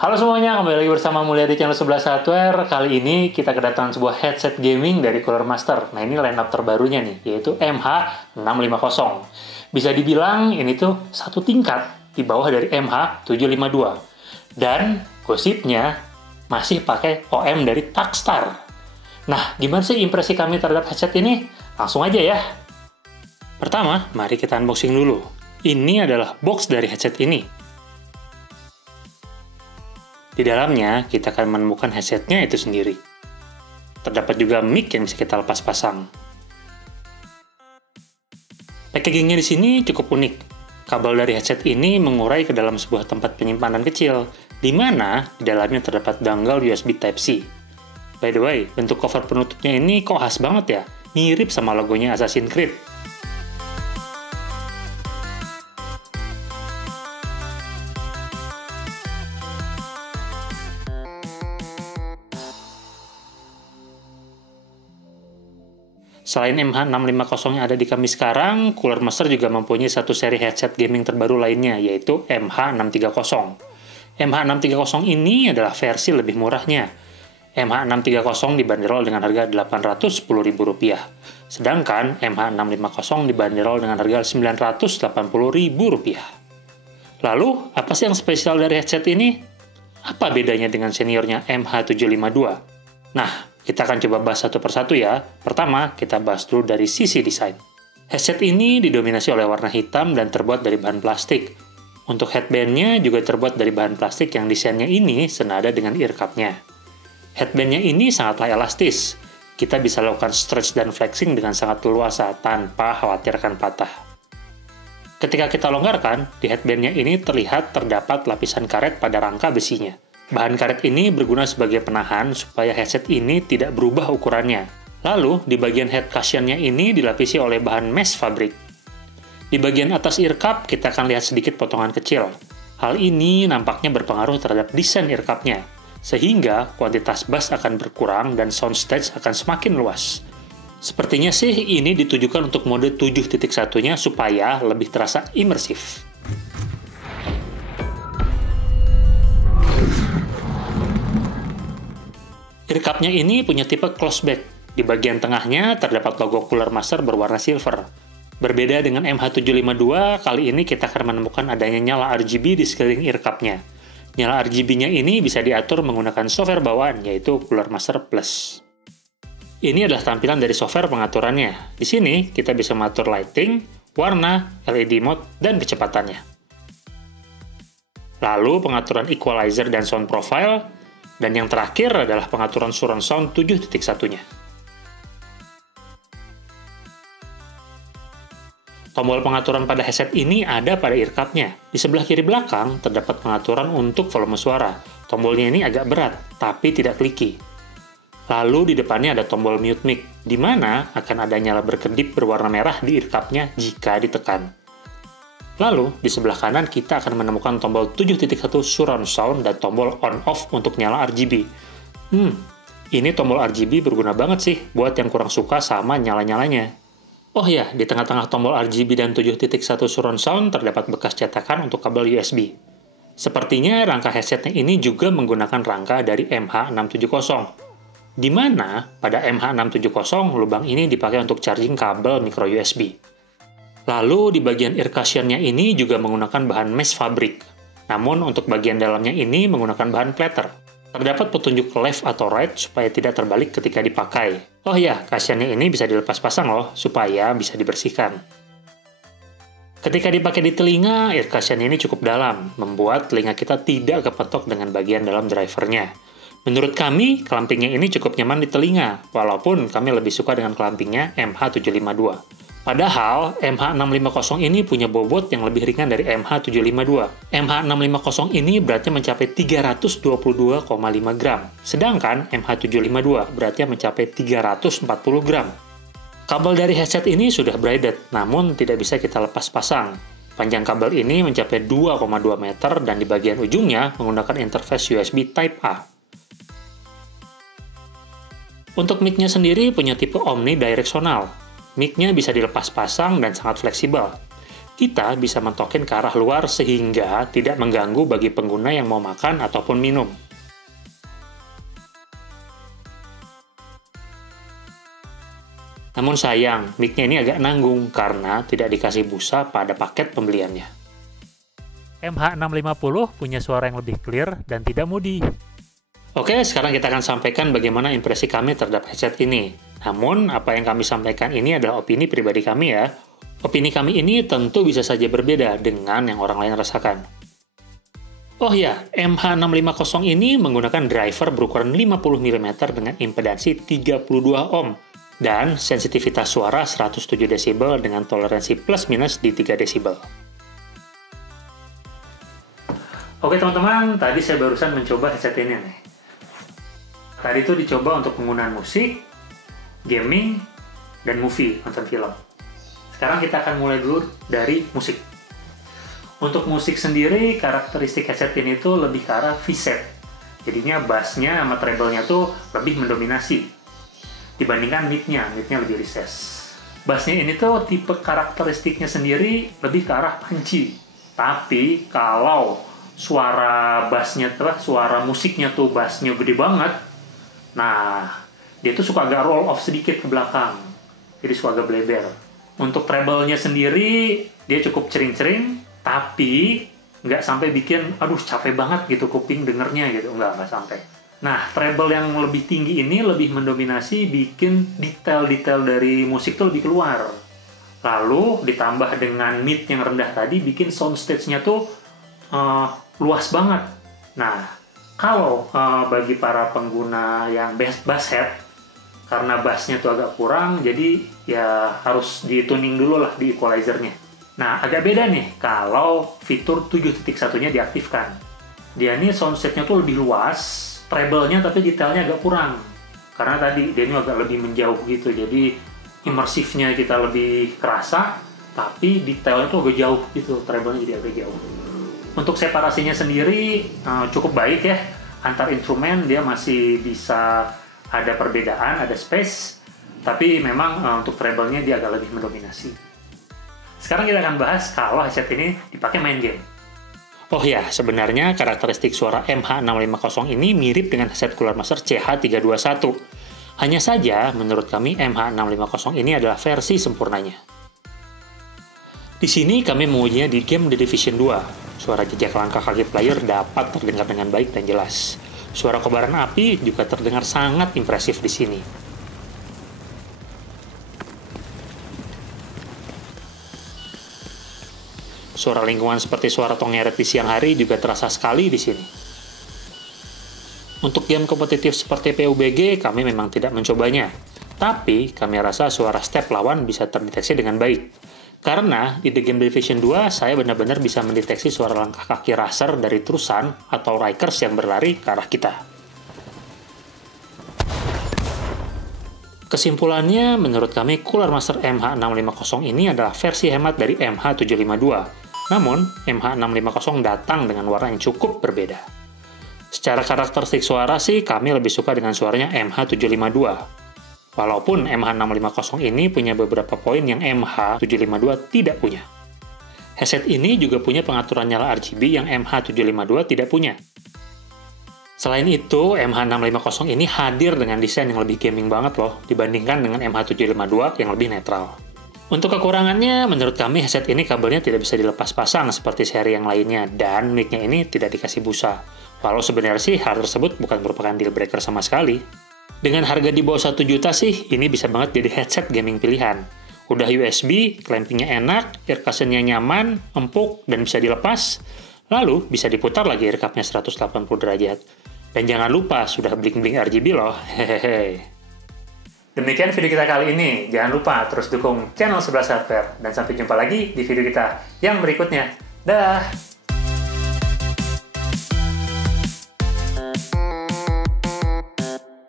Halo semuanya, kembali lagi bersama Mulia di channel 11 Hardware. Kali ini kita kedatangan sebuah headset gaming dari Cooler Master. Nah, ini lineup terbarunya nih, yaitu MH650. Bisa dibilang ini tuh satu tingkat di bawah dari MH752. Dan gosipnya masih pakai OM dari Takstar. Nah, gimana sih impresi kami terhadap headset ini? Langsung aja ya. Pertama, mari kita unboxing dulu. Ini adalah box dari headset ini. Di dalamnya, kita akan menemukan headsetnya itu sendiri. Terdapat juga mic yang bisa kita lepas pasang. Packagingnya di sini cukup unik. Kabel dari headset ini mengurai ke dalam sebuah tempat penyimpanan kecil, di mana di dalamnya terdapat dongle USB Type-C. By the way, bentuk cover penutupnya ini kok khas banget ya? Mirip sama logonya Assassin's Creed. Selain MH650 yang ada di kami sekarang, Cooler Master juga mempunyai satu seri headset gaming terbaru lainnya, yaitu MH630. MH630 ini adalah versi lebih murahnya. MH630 dibanderol dengan harga Rp810.000, sedangkan MH650 dibanderol dengan harga Rp980.000. Lalu, apa sih yang spesial dari headset ini? Apa bedanya dengan seniornya MH752? Nah, kita akan coba bahas satu persatu ya. Pertama, kita bahas dulu dari sisi desain. Headset ini didominasi oleh warna hitam dan terbuat dari bahan plastik. Untuk headbandnya juga terbuat dari bahan plastik yang desainnya ini senada dengan ear cup-nya. Headbandnya ini sangatlah elastis. Kita bisa lakukan stretch dan flexing dengan sangat leluasa tanpa khawatir akan patah. Ketika kita longgarkan, di headbandnya ini terlihat terdapat lapisan karet pada rangka besinya. Bahan karet ini berguna sebagai penahan supaya headset ini tidak berubah ukurannya. Lalu, di bagian head cushionnya ini dilapisi oleh bahan mesh fabrik. Di bagian atas ear cup, kita akan lihat sedikit potongan kecil. Hal ini nampaknya berpengaruh terhadap desain ear cup-nya, sehingga kuantitas bass akan berkurang dan soundstage akan semakin luas. Sepertinya sih ini ditujukan untuk mode 7.1-nya supaya lebih terasa imersif. Ear cup-nya ini punya tipe close back. Di bagian tengahnya terdapat logo Cooler Master berwarna silver. Berbeda dengan MH752, kali ini kita akan menemukan adanya nyala RGB di sekeliling ear cup-nya. Nyala RGB-nya ini bisa diatur menggunakan software bawaan, yaitu Cooler Master Plus. Ini adalah tampilan dari software pengaturannya. Di sini, kita bisa mengatur lighting, warna, LED mode, dan kecepatannya. Lalu, pengaturan equalizer dan sound profile, dan yang terakhir adalah pengaturan surround sound 7.1-nya. Tombol pengaturan pada headset ini ada pada ear cup-nya. Di sebelah kiri belakang terdapat pengaturan untuk volume suara. Tombolnya ini agak berat, tapi tidak kliki. Lalu di depannya ada tombol mute mic, di mana akan ada nyala berkedip berwarna merah di ear cup-nya jika ditekan. Lalu, di sebelah kanan kita akan menemukan tombol 7.1 surround sound dan tombol on-off untuk nyala RGB. Ini tombol RGB berguna banget sih buat yang kurang suka sama nyala-nyalanya. Oh ya, di tengah-tengah tombol RGB dan 7.1 surround sound terdapat bekas cetakan untuk kabel USB. Sepertinya rangka headsetnya ini juga menggunakan rangka dari MH670, di mana pada MH670 lubang ini dipakai untuk charging kabel micro USB. Lalu di bagian ear cushionnya ini juga menggunakan bahan mesh fabrik. Namun untuk bagian dalamnya ini menggunakan bahan platter. Terdapat petunjuk left atau right supaya tidak terbalik ketika dipakai. Oh ya, cushionnya ini bisa dilepas pasang loh, supaya bisa dibersihkan. Ketika dipakai di telinga, ear cushion ini cukup dalam, membuat telinga kita tidak kepetok dengan bagian dalam drivernya. Menurut kami, clampingnya ini cukup nyaman di telinga, walaupun kami lebih suka dengan clampingnya MH752. Padahal, MH650 ini punya bobot yang lebih ringan dari MH752. MH650 ini beratnya mencapai 322,5 gram, sedangkan MH752 beratnya mencapai 340 gram. Kabel dari headset ini sudah braided, namun tidak bisa kita lepas pasang. Panjang kabel ini mencapai 2,2 meter dan di bagian ujungnya menggunakan interface USB Type-A. Untuk mic-nya sendiri punya tipe omnidirectional. Mic-nya bisa dilepas pasang dan sangat fleksibel. kita bisa mentokin ke arah luar sehingga tidak mengganggu bagi pengguna yang mau makan ataupun minum. Namun sayang, mic-nya ini agak nanggung karena tidak dikasih busa pada paket pembeliannya. MH650 punya suara yang lebih clear dan tidak moody. Oke, sekarang kita akan sampaikan bagaimana impresi kami terhadap headset ini. Namun, apa yang kami sampaikan ini adalah opini pribadi kami ya. Opini kami ini tentu bisa saja berbeda dengan yang orang lain rasakan. Oh ya, MH650 ini menggunakan driver berukuran 50 mm dengan impedansi 32 ohm dan sensitivitas suara 107 dB dengan toleransi plus minus di 3 dB. Oke teman-teman, tadi saya barusan mencoba headset ini nih. Tadi itu dicoba untuk penggunaan musik, gaming, dan movie, nonton film. Sekarang kita akan mulai dulu dari musik. Untuk musik sendiri, karakteristik headset ini tuh lebih ke arah V-set. Jadinya bassnya sama treble-nya tuh lebih mendominasi dibandingkan mid-nya lebih recess. Bassnya ini tuh tipe karakteristiknya sendiri lebih ke arah punchy. Tapi kalau suara bassnya tuh, suara musiknya tuh bassnya gede banget, nah dia tuh suka agak roll off sedikit ke belakang. Jadi suka agak bleber. Untuk treble-nya sendiri, dia cukup cering-cering, tapi nggak sampai bikin, aduh capek banget gitu kuping dengernya gitu. Nggak sampai. Nah, treble yang lebih tinggi ini lebih mendominasi bikin detail-detail dari musik tuh lebih keluar. Lalu ditambah dengan mid yang rendah tadi bikin soundstage-nya tuh luas banget. Nah, kalau bagi para pengguna yang bass head, karena bassnya tuh agak kurang, jadi ya harus dituning dulu lah di equalizer-nya. Nah, agak beda nih kalau fitur 7.1-nya diaktifkan. Dia nih soundstage-nya tuh lebih luas, treble-nya tapi detailnya agak kurang. Karena tadi dia ini agak lebih menjauh gitu, jadi imersifnya kita lebih kerasa, tapi detailnya tuh agak jauh gitu, treble-nya jadi agak jauh. Untuk separasinya sendiri cukup baik ya, antar instrumen dia masih bisa ada perbedaan, ada space, tapi memang untuk treble-nya dia agak lebih mendominasi. Sekarang kita akan bahas kalau headset ini dipakai main game. Oh ya, sebenarnya karakteristik suara MH650 ini mirip dengan headset Cooler Master CH321. Hanya saja, menurut kami MH650 ini adalah versi sempurnanya. Di sini kami mengujinya di game The Division 2. Suara jejak langkah kaki player dapat terdengar dengan baik dan jelas. Suara kobaran api juga terdengar sangat impresif di sini. Suara lingkungan seperti suara tongeret di siang hari juga terasa sekali di sini. Untuk game kompetitif seperti PUBG, kami memang tidak mencobanya. Tapi, kami rasa suara step lawan bisa terdeteksi dengan baik. Karena, di The Game Division 2, saya benar-benar bisa mendeteksi suara langkah kaki racer dari Trusan atau Rikers yang berlari ke arah kita. Kesimpulannya, menurut kami Cooler Master MH650 ini adalah versi hemat dari MH752. Namun, MH650 datang dengan warna yang cukup berbeda. Secara karakteristik suara sih, kami lebih suka dengan suaranya MH752. Walaupun MH650 ini punya beberapa poin yang MH752 tidak punya. Headset ini juga punya pengaturan nyala RGB yang MH752 tidak punya. Selain itu, MH650 ini hadir dengan desain yang lebih gaming banget loh, dibandingkan dengan MH752 yang lebih netral. Untuk kekurangannya, menurut kami headset ini kabelnya tidak bisa dilepas pasang seperti seri yang lainnya, dan mic-nya ini tidak dikasih busa. Walau sebenarnya sih hal tersebut bukan merupakan deal breaker sama sekali. Dengan harga di bawah 1 juta sih, ini bisa banget jadi headset gaming pilihan. Udah USB, clampingnya enak, earcushion-nya nyaman, empuk, dan bisa dilepas. Lalu, bisa diputar lagi earcupnya 180 derajat. Dan jangan lupa, sudah bling-bling RGB loh, hehehe. Demikian video kita kali ini. Jangan lupa terus dukung channel 11 Hardware. Dan sampai jumpa lagi di video kita yang berikutnya. Dah!